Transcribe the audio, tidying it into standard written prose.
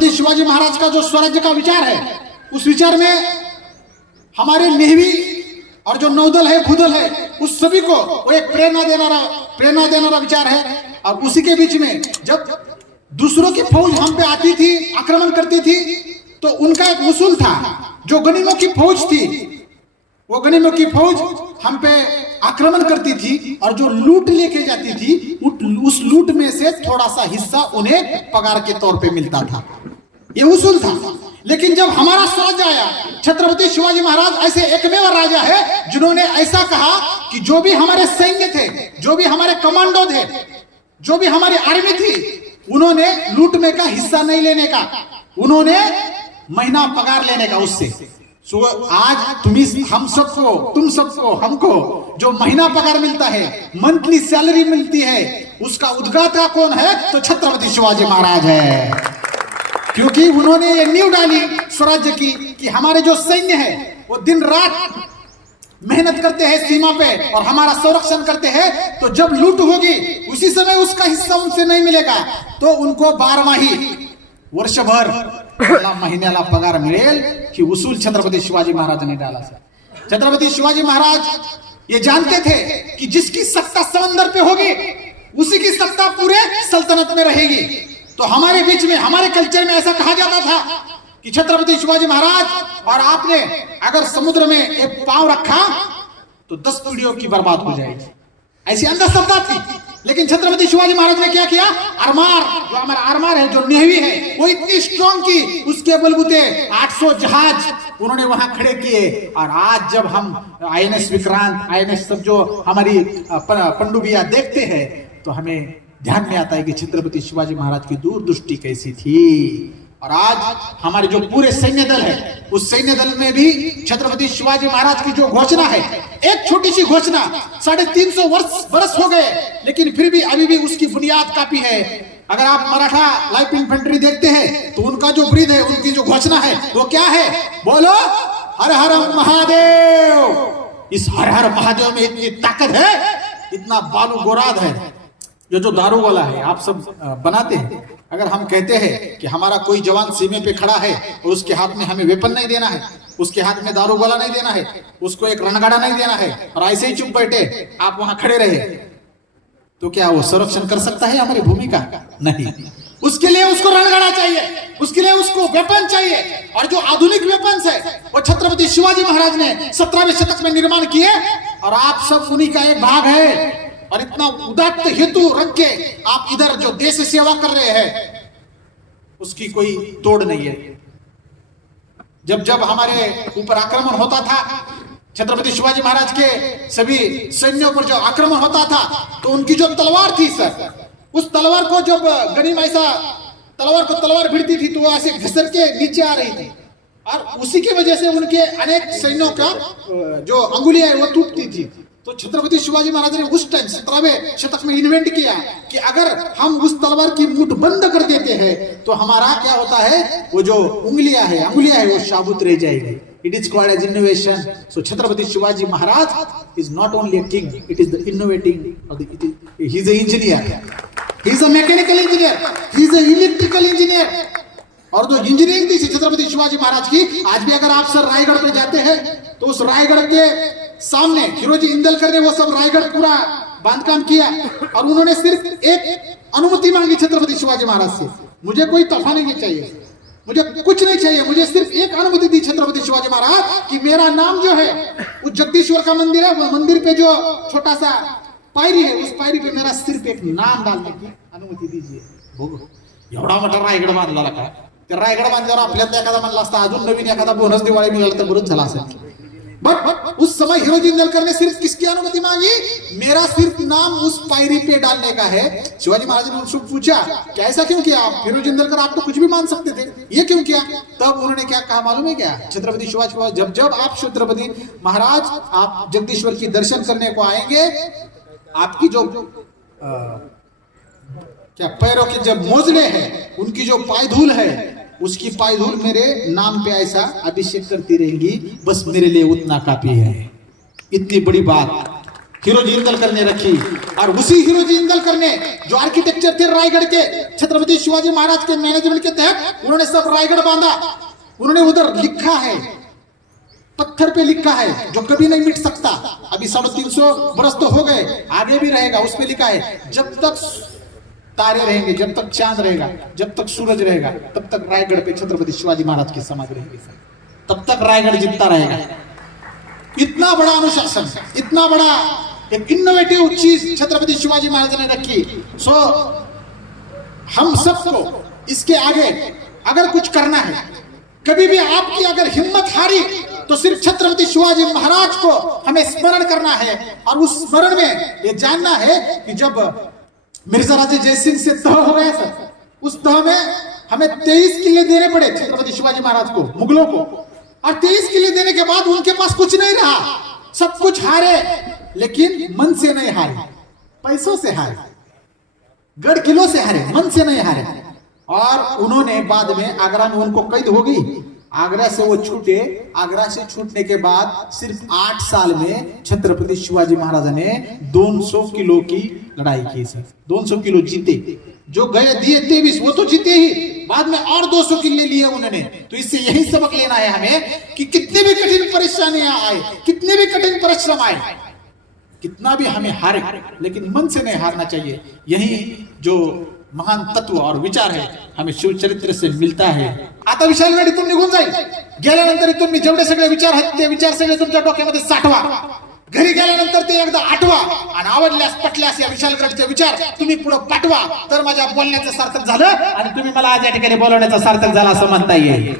छत्रपति शिवाजी महाराज का जो स्वराज्य का विचार है, उस विचार में हमारे नेवी और जो नौदल है, भूदल है, उस सभी को वो एक प्रेरणा देनारा विचार है। और उसी के बीच में जब दूसरों की फौज हम पे आती थी, आक्रमण करती थी, तो उनका एक उसूल था, जो गनीमों की फौज थी, वो गनीमों की फौज हम पे आक्रमण करती थी और जो लूट लेके जाती थी, उस लूट में से थोड़ा सा हिस्सा उन्हें पगार के तौर पे मिलता था। ये उसूल था। लेकिन जब हमारा स्वराज्य आया, छत्रपति शिवाजी महाराज ऐसे एकमेव राजा है जिन्होंने ऐसा कहा कि जो भी हमारे सैन्य थे, जो भी हमारे कमांडो थे, जो भी हमारी आर्मी थी, उन्होंने लूट में का हिस्सा नहीं लेने का, उन्होंने महीना पगार लेने का उससे। सो आज हम सबको, तुम सबको, हमको जो महीना पगार मिलता है, मंथली सैलरी मिलती है, उसका उद्गाता कौन है? तो छत्रपति शिवाजी महाराज है। क्योंकि उन्होंने ये नींव डाली स्वराज्य की कि हमारे जो सैन्य है वो दिन रात मेहनत करते हैं सीमा पे और हमारा संरक्षण करते हैं। तो जब लूट होगी उसी समय उसका हिस्सा उनसे नहीं मिलेगा, तो उनको 12 वर्षभर महिन्याला पगार मिळेल कि उसूल छत्रपति शिवाजी महाराज ने डाला। छत्रपति शिवाजी महाराज ये जानते थे कि जिसकी सत्ता समंदर पे होगी उसी की सत्ता पूरे सल्तनत में रहेगी। तो हमारे बीच में, हमारे कल्चर में ऐसा कहा जाता था कि छत्रपति शिवाजी महाराज और आपने अगर समुद्र में एक पांव रखा तो 10 पीढ़ियों की बर्बाद हो जाएगी, ऐसी अंधश्रद्धा थी। लेकिन छत्रपति शिवाजी महाराज ने क्या किया? आरमार, जो हमारा आरमार है, जो नेवी है, वो इतनी स्ट्रॉन्ग की, उसके बलबूते 800 जहाज उन्होंने वहां खड़े किए। और आज जब हम INS विक्रांत, INS सब जो हमारी पनडुबियां देखते हैं, तो हमें ध्यान में आता है कि छत्रपति शिवाजी महाराज की दूरदृष्टि कैसी थी। और आज हमारे जो पूरे सैन्य दल है, उस सैन्य दल में भी छत्रपति शिवाजी महाराज की जो घोषणा है, एक छोटी सी घोषणा, 350 बरस हो गए, लेकिन फिर भी अभी भी उसकी बुनियाद काफी है। अगर आप मराठा लाइट इन्फेंट्री देखते हैं तो उनका जो ब्रीद है, उनकी जो घोषणा है, वो क्या है? बोलो हर हर महादेव। इस हर हर महादेव में इतनी ताकत है, इतना बालू गोराद है। जो दारू वाला है, आप सब बनाते हैं। अगर हम कहते हैं कि हमारा कोई जवान सीमे पे खड़ा है और उसके हाथ में हमें वेपन नहीं देना है, उसके हाथ में दारू वाला नहीं देना है, उसको एक रणगाड़ा नहीं देना है, और ऐसे ही चुप बैठे आप वहां खड़े रहे, तो क्या वो संरक्षण कर सकता है हमारी भूमि का? नहीं। उसके लिए उसको रणगाड़ा चाहिए, उसके लिए उसको वेपन चाहिए। और जो आधुनिक वेपन है वो छत्रपति शिवाजी महाराज ने 17वें शतक में निर्माण किए, और आप सब उन्हीं का एक भाग है। और इतना उदात्त हेतु रख के आप इधर जो देश सेवा कर रहे हैं, उसकी कोई तोड़ नहीं है। जब जब हमारे ऊपर आक्रमण होता था, छत्रपति शिवाजी महाराज के सभी सैन्यों पर जो आक्रमण होता था, तो उनकी जो तलवार थी सर, उस तलवार को जब गनीम ऐसा तलवार भिड़ती थी तो वो ऐसे घिसर के नीचे आ रही थी, और उसी की वजह से उनके अनेक सैन्यों का जो अंगुलियां वो टूटती थी। तो छत्रपति शिवाजी महाराज ने उस टाइम 17वें शतक में इन्वेंट किया कि अगर हम उस तलवार की मुठ बंद कर देते हैं तो हमारा क्या होता है, वो जो अंगुलियां है वो साबुत रह जाएगी। It is called as innovation. So Chhatrapati Shivaji Maharaj is not only a king, it is the innovating, he is a engineer, he is a mechanical engineer, he is a electrical engineer. और जो इंजीनियरिंग थी छत्रपति शिवाजी महाराज की, आज भी अगर आप सर रायगढ़ पे जाते हैं तो उस रायगढ़ के सामने हिरोजी इंदलकर ने वो सब रायगढ़ पूरा बांधकाम किया, और उन्होंने सिर्फ एक अनुमति मांगी छत्रपति शिवाजी महाराज से, मुझे कोई तोहफा नहीं चाहिए, मुझे कुछ नहीं चाहिए, मुझे सिर्फ एक अनुमति दी छत्रपति शिवाजी महाराज कि मेरा नाम जो है, उस जगदीश्वर का मंदिर है, वो मंदिर पे जो छोटा सा पायरी है, उस पायरी पे मेरा सिर्फ एक नाम डालने की अनुमति दीजिए। एवढा मोठा रायगड बांधला का, त्या रायगड बांधल्यावर आपल्याला एखादा म्हणला असता अजून नवीन एखादा बोनस दिवाळी मिळाला तर बरंच झाला असेल। बट उस समय हिरोजी इंदलकर ने सिर्फ किसकी अनुमति मांगी? मेरा सिर्फ नाम उस पायरी पे डालने का है। शिवाजी महाराज ने उनसे पूछा कि ऐसा क्यों किया आप? हिरोजी इंदलकर आप तो कुछ भी मान सकते थे, ये क्यों किया? तब उन्होंने क्या कहा मालूम है क्या? छत्रपति शिवाजी महाराज, जब आप छत्रपति महाराज आप जगदीश्वर की दर्शन करने को आएंगे, आपकी जो क्या पैरों के जब मोजले हैं, उनकी जो पायधूल है, उसकी पायधूल मेरे नाम पे ऐसा अभिषेक करती रहेंगी, बस मेरे लिए उतना काफी है। इतनी बड़ी बात हीरो जिंदलकर ने रखी। और उसी हीरो जिंदलकर ने जो आर्किटेक्चर थे रायगढ़ के, छत्रपति शिवाजी महाराज के मैनेजमेंट के तहत उन्होंने सब रायगढ़ बांधा। उन्होंने उधर लिखा है, पत्थर पे लिखा है, जो कभी नहीं मिट सकता। अभी 350 बरस तो हो गए, आगे भी रहेगा। उस पे लिखा है, जब तक तारे रहेंगे, जब तक चांद रहेगा, जब तक सूरज रहेगा, तब तक रायगढ़ पे छत्रपति शिवाजी महाराज की समाधि रहेगी, तब तक रायगढ़ जितना रहेगा। इतना बड़ा अनुशासन, इतना बड़ा एक इनोवेटिव चीज छत्रपति शिवाजी महाराज ने रखी। सो हम सबको इसके आगे अगर कुछ करना है, कभी भी आपकी अगर हिम्मत हारी, तो सिर्फ छत्रपति शिवाजी महाराज को हमें स्मरण करना है। और उस स्मरण में ये जानना है कि जब मिर्जा राजे जयसिंह से तह हो गया सर, उस तह में हमें 23 किले देने पड़े छत्रपति शिवाजी महाराज को, मुगलों को। और 23 किले देने के बाद उनके पास कुछ नहीं रहा, सब कुछ हारे, लेकिन मन से नहीं हारे, पैसों से हारे, गढ़ किलों से हारे, मन से नहीं हारे। और उन्होंने बाद में आगरा में उनको कैद होगी, आगरा से वो छूटे। आगरा से छूटने के बाद सिर्फ 8 साल में छत्रपति शिवाजी महाराज ने 200 किलो की लड़ाई की थी, 200 किलो जीते। जो गए दिए 23, वो तो जीते ही, बाद में और 200 किले लिए उन्होंने। तो इससे यही सबक लेना है हमें कि कितने भी कठिन परेशानियां आए, कितने भी कठिन परिश्रम आए, कितना भी हमें हारे, लेकिन मन से नहीं हारना चाहिए। यही जो महान तत्व और विचार है हमें शिव चरित्र से मिळता आहे। आता विचार इथून निघून जाईल, गेल्यानंतर इथून मी जेवढे सगळे विचार आहेत ते विचार सगळे तुमच्या डोक्यामध्ये साठवा, घरी गेल्यानंतर ते एकदा आठवा, आणि आवडल्यास पटल्यास या विशालगडचे विचार तुम्ही पुढे पाठवा, तर माझ्या बोलण्याचं सार्थक झालं आणि तुम्ही मला आज या ठिकाणी बोलवण्याचं सार्थक झालं असं म्हणता येईल।